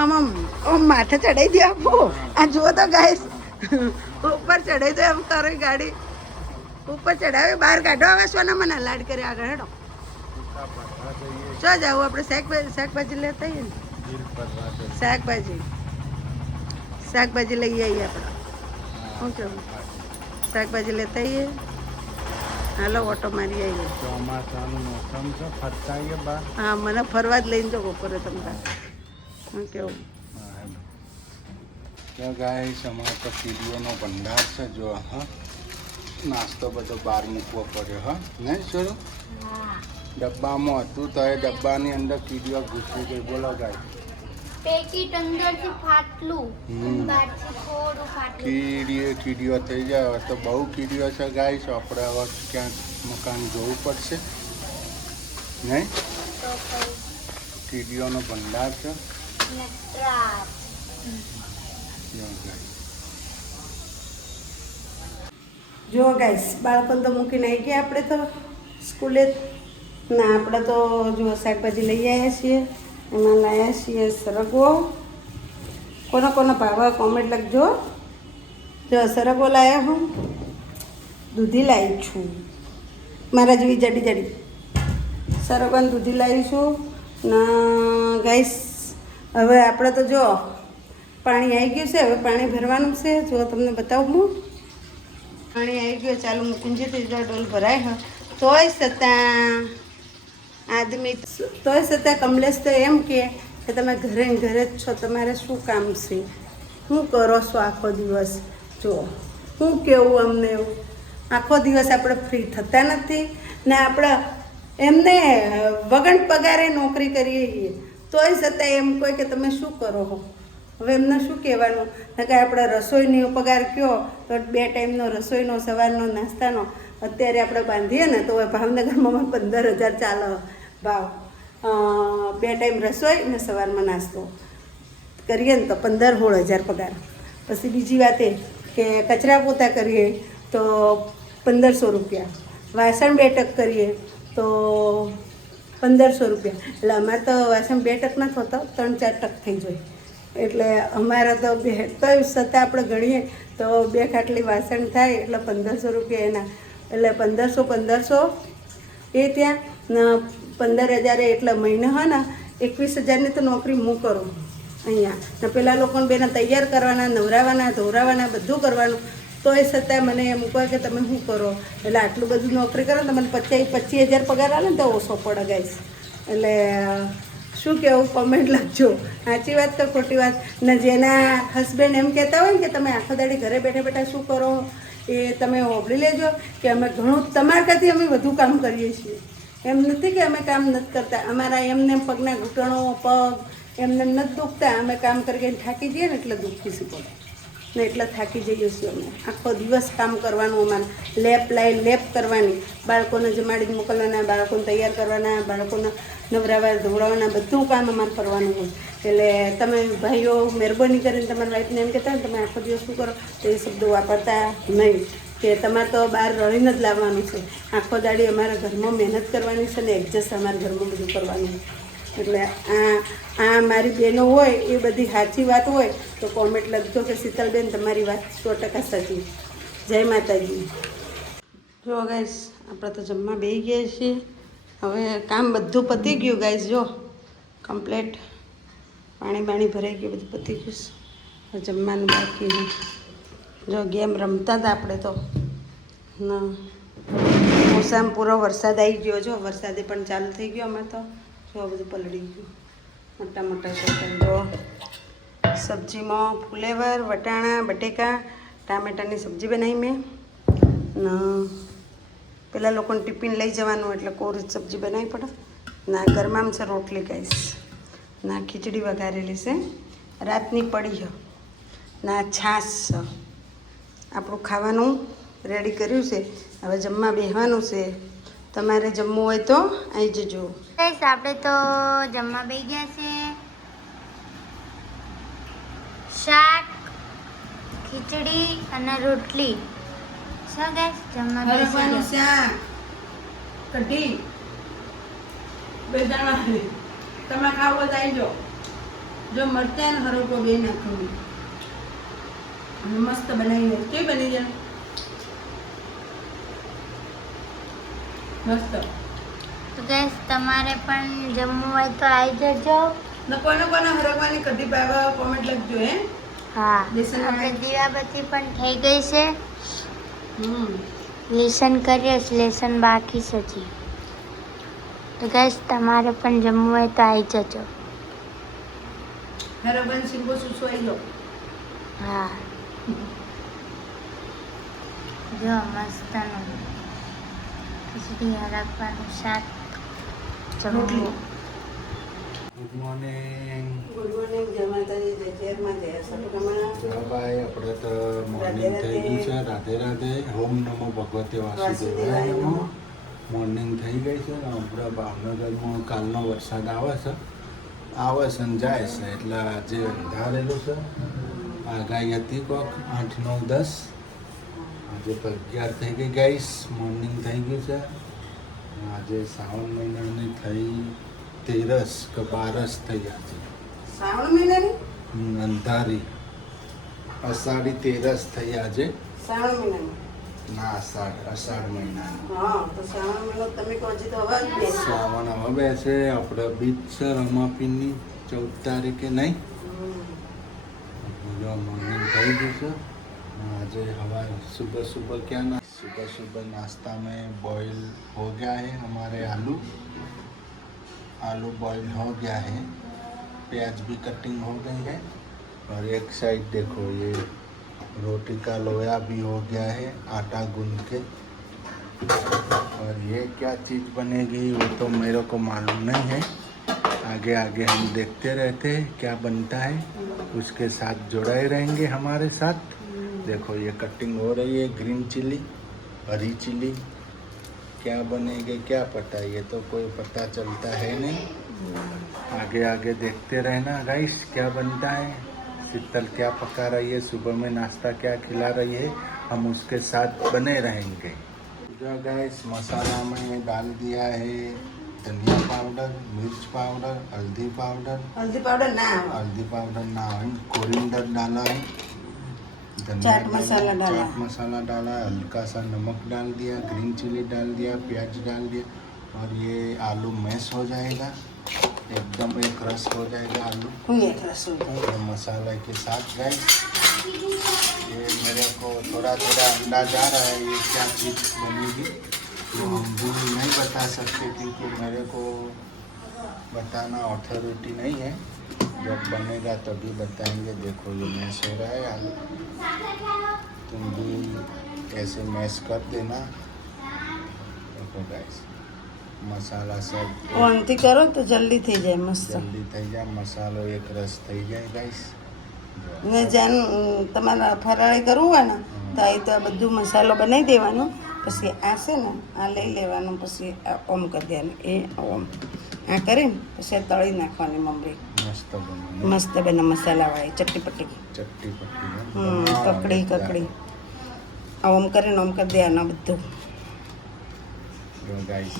આમ આમ આમ માથે ચડાવી દે આપું. આ જુઓ તો ગાઈસ ઉપર ચડાવી દો એમ કરો ગાડી ઉપર ચડાવી બહાર કાઢો. હવે સોના મને લાડ કરી આગળ હેડો. ચો જાવ આપણે શાકભાજી લેતા આવીએ ને. શાકભાજી લઈ આવીએ આપણે. શું કેવું શાકભાજી લેતા આવીએ. હાલો ઓટો મારી આવીએ. ચોમાસાનું મોસમ છે ફરતા આવીએ બહાર. હા મને ફરવા જ લઈને જાઓ બપોરે તમને. શું કેવું તો ગાઈસ અમારે તો કીડીઓનો ભંડાર છે જો. હા નાસ્તો બધો બહાર મૂકવો પડ્યો. હા નહીં છોડું ડબ્બામાં હતું તો એ ડબ્બાની અંદર કીડીઓ ઘૂસી ગઈ. બોલો ગાય પેકેટ અંદરથી ફાટલું બહારથી થોડું ફાટલું. કીડીઓ થઈ જાય. હવે તો બહુ કીડીઓ છે ગાઈસ. આપણે હવે ક્યાંક મકાન જોવું પડશે નહીં. કીડીઓનો ભંડાર છે. જો ગાઈસ બાળકોને તો મૂકીને આવી ગયા આપણે તો સ્કૂલે. ના આપણે તો જો શાકભાજી લઈ આવ્યા છીએ. એમાં લાવ્યા છીએ સરગવો. કોનો કોનો ભાવ કોમેન્ટ લખજો. જો સરગવો લાવ્યા હું. દૂધી લાવી છું મારા જેવી જાડી જાડી સરગવાને દૂધી લાવી છું. ના ગાઈસ હવે આપણે તો જો પાણી આવી ગયું છે. હવે પાણી ભરવાનું છે. જો તમને બતાવું હું પાણી આવી ગયું ચાલુ મૂકીને જતી ડોલ ભરાય. હા તોય છતાં આદમી તોય છતાં કમલેશ તો એમ કે તમે ઘરે ને ઘરે જ છો. તમારે શું કામ છે? શું કરો છો આખો દિવસ? જો શું કેવું અમને એવું આખો દિવસ આપણે ફ્રી થતા નથી ને આપણે એમને વગર પગારે નોકરી કરીએ છીએ તોય છતાં એમ કોઈ કે તમે શું કરો છો. હવે એમને શું કહેવાનું કે આપણે રસોઈનો પગાર કયો તો 2 ટાઈમનો રસોઈનો સવારનો નાસ્તાનો અત્યારે આપણે બાંધીએ ને તો ભાવનગરમાં 15,000 ચાલે ભાવ. 2 ટાઈમ રસોઈ ને સવારમાં નાસ્તો કરીએ ને તો 15-16,000 પગાર. પછી બીજી વાત એ કે કચરા પોતા કરીએ તો 1,500 રૂપિયા. વાસણ 2 ટક કરીએ તો 1,500 રૂપિયા. એટલે અમારે તો વાસણ 2 ટક નથી હોતો 3-4 ટક થઈ જાય. એટલે અમારા તો તોય છતાં આપણે ગણીએ તો 2 ખાટલી વાસણ થાય એટલે 1,500 રૂપિયા એના. એટલે 1,500 એ ત્યાં 15,000 એટલે મહિને હોય ને 21,000ની તો નોકરી હું કરું અહીંયા. ને પેલા લોકોને બેને તૈયાર કરવાના, નવરાવાના, ધોરાવાના બધું કરવાનું. તોય છતાં મને એમ કહે કે તમે શું કરો. એટલે આટલું બધું નોકરી કરો ને તમને 25,000 પગાર આવે ને તો ઓછો પડે ગાઈસ. એટલે શું કહેવું કોમેન્ટ લખજો. સાચી વાત તો ખોટી વાત. ને જેના હસબન્ડ એમ કહેતા હોય ને કે તમે આખો દાડી ઘરે બેઠા બેઠા શું કરો એ તમે હોબળી લેજો કે અમે ઘણું તમારા કરતી અમે વધુ કામ કરીએ છીએ. એમ નથી કે અમે કામ નથી કરતા. અમારા એમને પગના ઘૂંટણો પગ એમને નથી દુખતા. અમે કામ કરીને થાકી જઈએ ને એટલે દુખીશું પડે ને એટલે થાકી જઈએ છીએ અમે. આખો દિવસ કામ કરવાનું અમારે. લેપ કરવાની, બાળકોને જમાડીને મોકલવાના, બાળકોને તૈયાર કરવાના, બાળકોને નવરાવા ધોવડાવવાના બધું કામ અમારે કરવાનું હોય. એટલે તમે ભાઈઓ મહેરબાની કરીને તમારા વાઈફને એમ કહેતા ને તમે આખો દિવસ શું કરો તો એ શબ્દો વાપરતા નહીં. કે તમારે તો બહાર રહીને જ લાવવાનું છે. આખો દાડી અમારા ઘરમાં મહેનત કરવાની છે ને એડજસ્ટ અમારા ઘરમાં બધું કરવાનું. એટલે આ મારી બહેનો હોય એ બધી સાચી વાત હોય તો કોમેન્ટ લખજો કે શીતલબેન તમારી વાત 100% સાચી. જય માતાજી. જો ગાઈસ આપણે તો જમવા બેસી ગયા છીએ. હવે કામ બધું પતી ગયું ગાઈસ. જો કમ્પ્લેટ પાણી ભરાઈ ગયું બધું પતી ગયું. હવે જમવાનું બાકી છે. જો ગેમ રમતા હતા આપણે તો ના મોસમ પૂરો વરસાદ આવી ગયો. જો વરસાદે પણ ચાલુ થઈ ગયો. અમારે તો જો બધું પલળી ગયું. મોટા સોકન. જો સબ્જીમાં ફુલેવર, વટાણા, બટેકા, ટામેટાની સબ્જી બનાવી મેં. ના પેલા લોકોને ટિફિન લઈ જવાનું એટલે કોરી સબ્જી બનાવી પડે. ના ગરમામ છે રોટલી ગાઈસ. ના ખીચડી વઘારેલી છે રાતની પડી છે. ના છાશ છે. આપણું ખાવાનું રેડી કર્યું છે. હવે જમવા બેસવાનું છે. તમારે જમવું હોય તો આવી જજો. આપણે તો જમવા બેસી ગયા છે. શાક, ખીચડી અને રોટલી. શું ગાઈસ જમવા બેસી ગયા. શાક કઢી બે દાણા તમે ખાવો તો આવી જાઓ. જો મરચાં ને હરોકો બે નાખવું મસ્ત બનાવી કેવી બની જાય મસ્ત. તો ગેસ તમારે પણ જમવું હોય તો આવી જજો. ને કોને કોને હરગવાની કઢી પાવા કોમેન્ટ લખજો હે. હા લેસન આપણે દીવાબત્તી પણ થઈ ગઈ છે. હમ લેસન કરીએ લેસન બાકી છે હજી. તો ગેસ તમારે પણ જમવું હોય તો આવી જજો. હરગવાની સિંગો સુસવાઈ જાઓ. હા જો મસ્તનું ખીચડી હરગવાનું શાક રોટલી. જમવું. Good morning. ગુડ મોર્નિંગ જય માતાજી જય ચેરમાં જય સટકમાં. ભાઈ આપણે તો મોર્નિંગ થઈ ગયું છે. રાધે રાધે. ઓમ નમો ભગવતે વાસુદેવાય નમઃ. મોર્નિંગ થઈ ગઈ છે ને આપણે ભાવનગરમાં કાલનો વરસાદ આવે છે ને જાય છે એટલે આજે અંધારેલું છે. આગાહી હતી કોક 8, 9, 10. આજે તો 11 થઈ ગઈ ગાઈસ. મોર્નિંગ થઈ ગયું છે. આજે શ્રાવણ મહિનાની થઈ 13 કે 12 થઈ આજે. શ્રાવણ મહિનાની અંધારી અષાઢી 13 થઈ આજે. શ્રાવણ મહિનાની ના અષાઢ મહિનાની. હા તો શ્રાવણ મહિનો તમે કહો છો તો હવે જ બે. શ્રાવણ હવે બેસે. આપણે બીજ છે રમાપીની 14 તારીખે નહીં. जो मॉर्निंग થઈ ગયું છે. आज हमारे सुबह नाश्ता में बॉईल हो गया है हमारे आलू बॉईल हो गया है. प्याज भी कटिंग हो गई है और एक साइड देखो ये रोटी का लोया भी हो गया है आटा गूंद के. और ये क्या चीज़ बनेगी वो तो मेरे को मालूम नहीं है. आगे आगे हम देखते रहते हैं क्या बनता है. उसके साथ जुड़े रहेंगे हमारे साथ. देखो ये कटिंग हो रही है ग्रीन चिली हरी चिली. क्या बनेगी क्या पता. ये तो कोई पता चलता है नहीं. आगे आगे देखते रहना गाइस क्या बनता है. शीतल क्या पका रही है सुबह में नाश्ता क्या खिला रही है हम उसके साथ बने रहेंगे. जो गाइस मसाला में डाल दिया है धनिया पाउडर मिर्च पाउडर हल्दी पाउडर. હલ્દી પાવડર ના આવે. हल्दी पाउडर ना है. कोरिएंडर डाला है. चाट मसाला डाला. चाट मसाला डाला. हल्का सा नमक डाल दिया. ग्रीन चिली डाल दिया. प्याज डाल दिया. और ये आलू मैश हो जाएगा एकदम एक रस हो जाएगा आलू. હું એક રસોઈ ये मसाला के साथ गाइस. ये मेरे को थोड़ा थोड़ा अंदाज आ रहा है ये क्या चीज़ बनेगी. तो हम भी नहीं बता सकते क्योंकि मेरे को बताना अथॉरिटी नहीं है. जब बनेगा तभी बताएंगे. देखो ये मैश हो रहा है आलू. तुम भी ऐसे मैश कर देना. देखो गाइस मसाला सब ઓનથી કરો તો જલ્દી થઈ જાય મસ્ત. जल्दी થઈ જાય. મસાલો એક રસ થઈ જાય ગાઈસ. ને જેન તમારે ફરાળી કરવું હોય ને તો આ તો આ બધું મસાલો બનાવી દેવાનો. પછી આ છે ને આ લઈ લેવાનું. પછી આ ઓમ કરી દેવાનું. એ ઓમ આ કરીને પછી આ તળી નાખવાની મમરી. મસ્ત બને. મસ્ત બને મસાલાવાળી ચટપટી. ચટકી પટ્ટી કકડી આ ઓમ કરીને ઓમ કરી દેવાનું બધું. જો ગાઈસ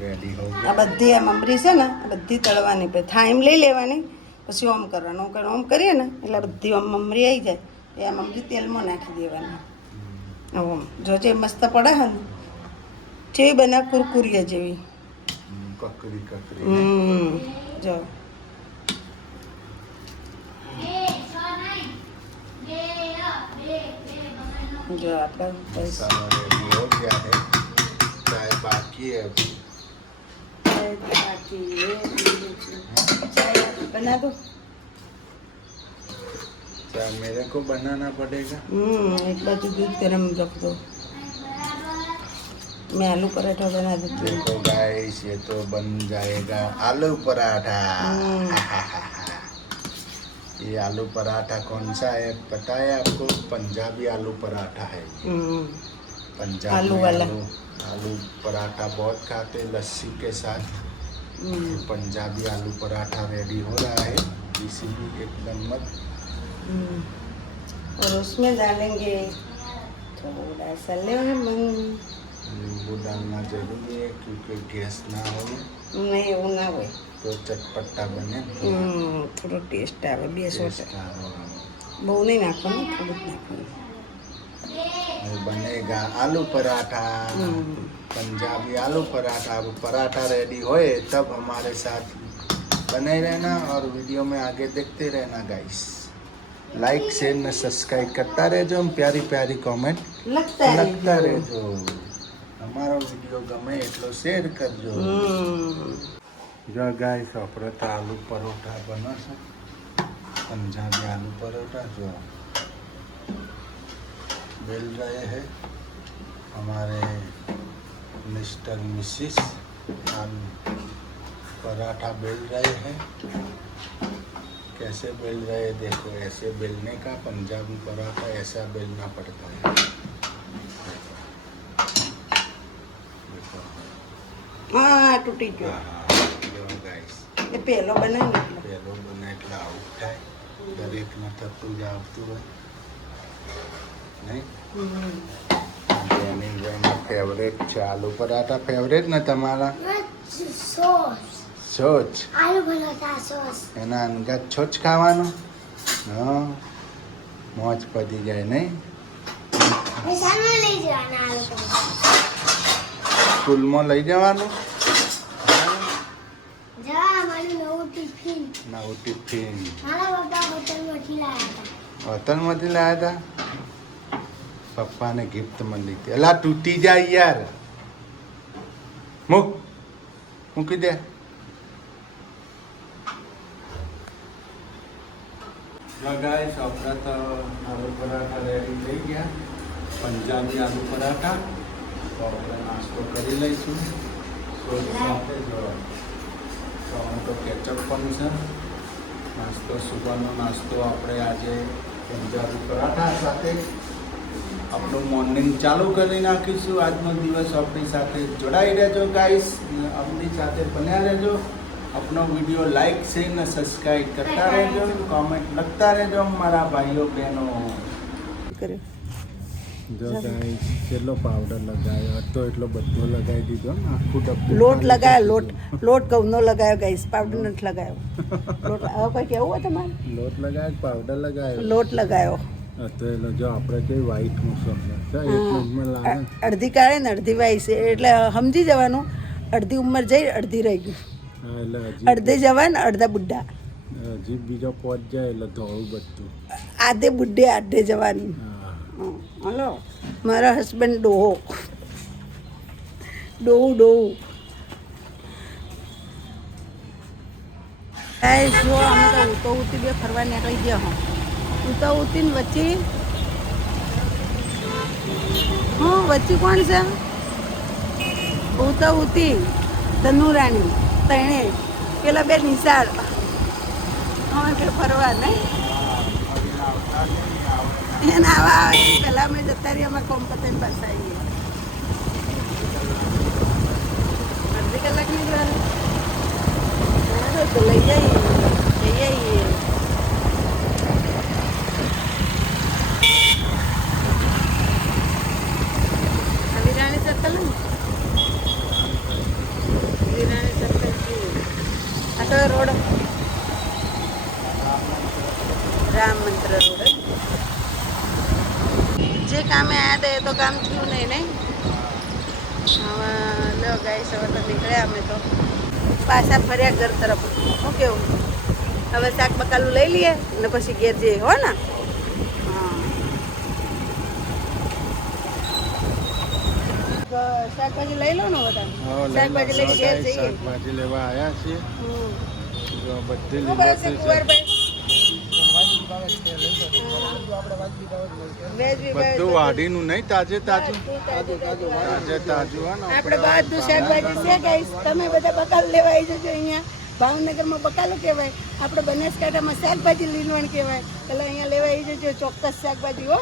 રેડી હો આ ગયા. બધી આ મમરી છે ને આ બધી તળવાની. પછી થાઈમ લઈ લેવાની. પછી ઓમ કરવાનું. ઓમ કરીએ ને એટલે બધી ઓમ મમરી આવી જાય. એ આ મમરી તેલમાં નાખી દેવાની. ઓમ જો જે મસ્ત પડે હે ને જેવી બને કુરકુરિયા જેવી. કકડી જો જો આપણે બસ मसाला रेडी हो गया है. चाय बाकी है अभी. बना दो. चाय मेरे को बनाना पड़ेगा. एक बाजू दूध गर्म रख दो. मैं आलू पराठा बना देती हूँ. देखो गाइस ये तो बन जाएगा आलू पराठा. ये आलू पराठा कौन सा है पता है आपको. पंजाबी आलू पराठा है. पंजाब आलू में वाला. आलू पराठा बहुत खाते हैं लस्सी के साथ. पंजाबी आलू पराठा रेडी हो रहा है. इसी भी एकदम मत. और उसमें डालेंगे थोड़ा सा लेमन. नींबू डालना जरूरी है क्योंकि गैस ना हो. नहीं वो ना हो તો ચટપટા બને થોડો ટેસ્ટ આવે. 2 શોટ ટેસ્ટ આવે. બહુ નહીં નાખવાનું, થોડુંક નાખવાનું. ये बनेगा आलू पराठा, पंजाबी आलू पराठा. अब पराठा रेडी होए तब हमारे साथ बने रहना और वीडियो में आगे देखते रहना गाइस. लाइक शेयर ने सब्सक्राइब करता રહેજો. प्यारी प्यारी कमेंट લખતા રહેજો. અમારો વિડીયો ગમે એટલો શેર કરજો. જો ગાઈસ આપણે તો આલુ પરોઠા બનાવશે, पंजाबी आलू परोठा. जो बेल रहे हैं हमारे मिस्टर मिसिस आलू पराठा बेल रहे हैं. कैसे बेल रहे हैं देखो. ऐसे बेलने का पंजाबी पराठा ऐसा बेलना पड़ता है. देखो હા તૂટી ગયો. જો ગાઈસ એ પહેલો બનાવ્યો એટલે. પહેલો બને એટલે આવું થાય. દરેકને થતું જ આવતું હોય નહીં. એની ફેવરેટ છે આલુ પરાઠા. ફેવરેટ ને તમારા? સોચ. આલુ પરાઠા સોસ. એના અંગત છોચ ખાવાનો. હા મોજ પડી જાય નહીં. શામાં લઈ જવાના આલુ પરાઠા? સ્કૂલમાં લઈ જવાનું. જા મારું નવું ટિફિન. નવું ટિફિન મારા પપ્પા હોટલમાંથી લાવ્યા હતા. હોટલમાંથી લાવ્યા હતા. પપ્પાને ગિફ્ટ મળી હતી. એલા તૂટી જાય યાર. મૂકી દે. ગાઈસ આપણે તો આલુ પરાઠા રેડી થઈ ગયા. પંજાબી આલુ પરાઠા. તો આપણે નાસ્તો કરી લઈશું. સાથે જો ટોમેટો કેચઅપ પણ છે. નાસ્તો સુબહનો નાસ્તો આપણે આજે પંજાબી પરાઠા સાથે આપણું મોર્નિંગ ચાલુ કરી નાખીશું. આજનો દિવસ આપણી સાથે જોડાઈ રહેજો ગાઈસ. આપણી સાથે બન્યા રહેજો. આપણો વિડીયો લાઈક શેર ને સબસ્ક્રાઈબ કરતા રહેજો. કોમેન્ટ લખતા રહેજો મારા ભાઈઓ બહેનો. જો ગાઈસ કેટલો પાવડર લગાવ્યો હતો એટલો બધો લગાવી દીધો ને. આખું ડબ્બું લોટ લગાવ્યો. લોટ ઘઉંનો લગાવ્યો ગાઈસ, પાવડર નથી લગાવ્યો. લોટ હવે કોઈ કેવું હોય તમારે? લોટ લગાવ્યો પાવડર લગાવ્યો લોટ લગાવ્યો. તો એનો જો આપણે કઈ વ્હાઈટ મૂકશું એક મિનિટમાં લાગે. અડધી કાઢે ને અડધી વાઈસ એટલે સમજી જવાનું. અડધી ઉંમર જઈ અડધી રહી ગઈ. હા એટલે અડધે જવાન અડધા બુઢા. હજી બીજો પહોંચ જાય એટલે ધોવું બધું. આધે બુઢે આધે જવાન. હલો મારા હસબન્ડ ડોહો ડોહું. જો અમે તો ઉતો ઉતી બે ફરવા નીકળી ગયા. હું ઉતો ઉતી ને વચ્ચે વચ્ચે કોણ છે? ઉતો ઉતી ધનુરાણી તણે પેલા બે નિશાળ અમે કે ફરવા નહીં. એને આવા આવે પહેલાં અમે જતા રહીએ. અમે કોમ્પતન પાસે આવીએ. અડધી કલાકની જ વાર તો લઈ આવીએ. વિરાણી સર્કલ ને વિરાણી સર્કલ આ તો રોડ રામ મંત્ર રોડ. જે કામે આવ્યા હતા એ તો કામ થયું નહીં. હવે લો ગાઈસ હવે તો નીકળ્યા અમે તો પાછા ફર્યા ઘર તરફ. શું કેવું? હવે શાક બકાલું લઈ લઈએ ને પછી ઘેર જઈએ. હો ને? હા શાકભાજી લઈ લો ને બધા. શાકભાજી લઈ ઘેર જઈએ. શાકભાજી લેવા આવ્યા છીએ. બધી કુંવરભાઈ બધું વાડીનું નહીં, તાજે તાજું. તાજે તાજું. આપણે બધું શાકભાજી છે ગાઈસ. તમે બધા બકાલ લેવા આવી જજો. અહીંયા ભાવનગરમાં બકાલો કહેવાય, આપણે બનાસકાંઠામાં શાકભાજી લીલવણ કહેવાય. એટલે અહીંયા લેવા આવી જજો ચોક્કસ શાકભાજી. હો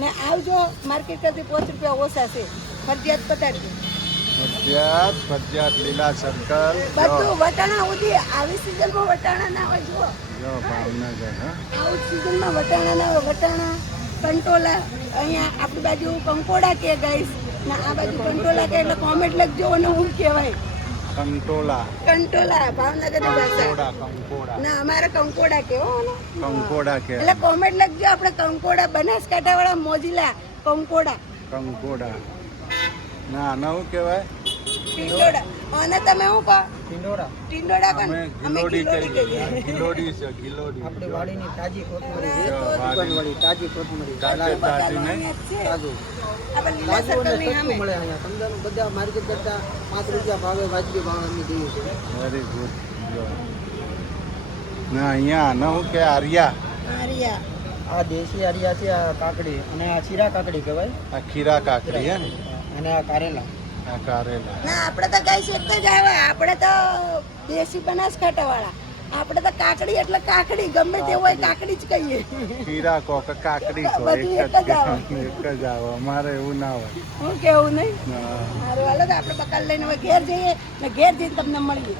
ને આવજો. માર્કેટ કરતી 5 રૂપિયા ઓછા છે. ફરજિયાત પતાડજો. ફરજિયાત લીલા સર્કલ. બધું વટાણા ઉધી આવી સિઝનમાં વટાણા ના હોય. જુઓ ભાવનગર આવી સિઝનમાં વટાણા ના હોય. વટાણા કંટોલા અહીંયા આપણી બાજુ કંકોડા કે ગાઈસ ને આ બાજુ કંટોલા કે એટલે કોમેન્ટ લખજો અને હું કહેવાય. કંટોલા કંટોલા ભાવનગરની ભાષા કંકોડા ના અમારે કંકોડા કેવો ને કંકોડા કે એટલે કોમેન્ટ લખજો આપણે કંકોડા બનાસકાંઠા વાળા મોજીલા કંકોડા કંકોડા ના આના શું કહેવાય ટીંડોડા અને તમે શું કહો ટીંડોડા કોણ અમે અમે ગિલોડી કિલોડી કહીએ કહીએ ગિલોડી છે ગિલોડી આપણી વાડીની તાજી કોથમરી ના, તો વાડી તાજી કોથમરી તાજે તાજી બકાલું નહીં અહીંયા જ છે. તાજું આપણે લીલા તાજું અને સર્કલની સસ્તું સામે. મળે અહીંયા સમજાનું બધા માર્કેટ કરતા 5 રૂપિયા ભાવે વાજબી ભાવે અમે દઈએ છીએ વેરી ગુડ ના અહીંયા આના શું કે આર્યા આર્યા. આ દેશી અરિયા છે આ કાકડી અને આ ચીરા કાકડી કહેવાય આ ખીરા કાકડી હે ને અને આ કારેલા આ કારેલા ના આપણે તો ગાઈસ એક જ આવે આપણે તો દેશી બનાસકાંઠા વાળા આપણે તો કાકડી એટલે કાકડી ગમે તે હોય કાકડી જ કહીએ ખીરા કહો કે કાકડી કહો બધું એક એક જ આવે. જ આવે અમારે એવું ના હોય હું કેવું નહીં ના. સારું હાલો તો આપણે બકાલ લઈને હવે ઘેર જઈએ ને ઘેર જઈને તમને મળીએ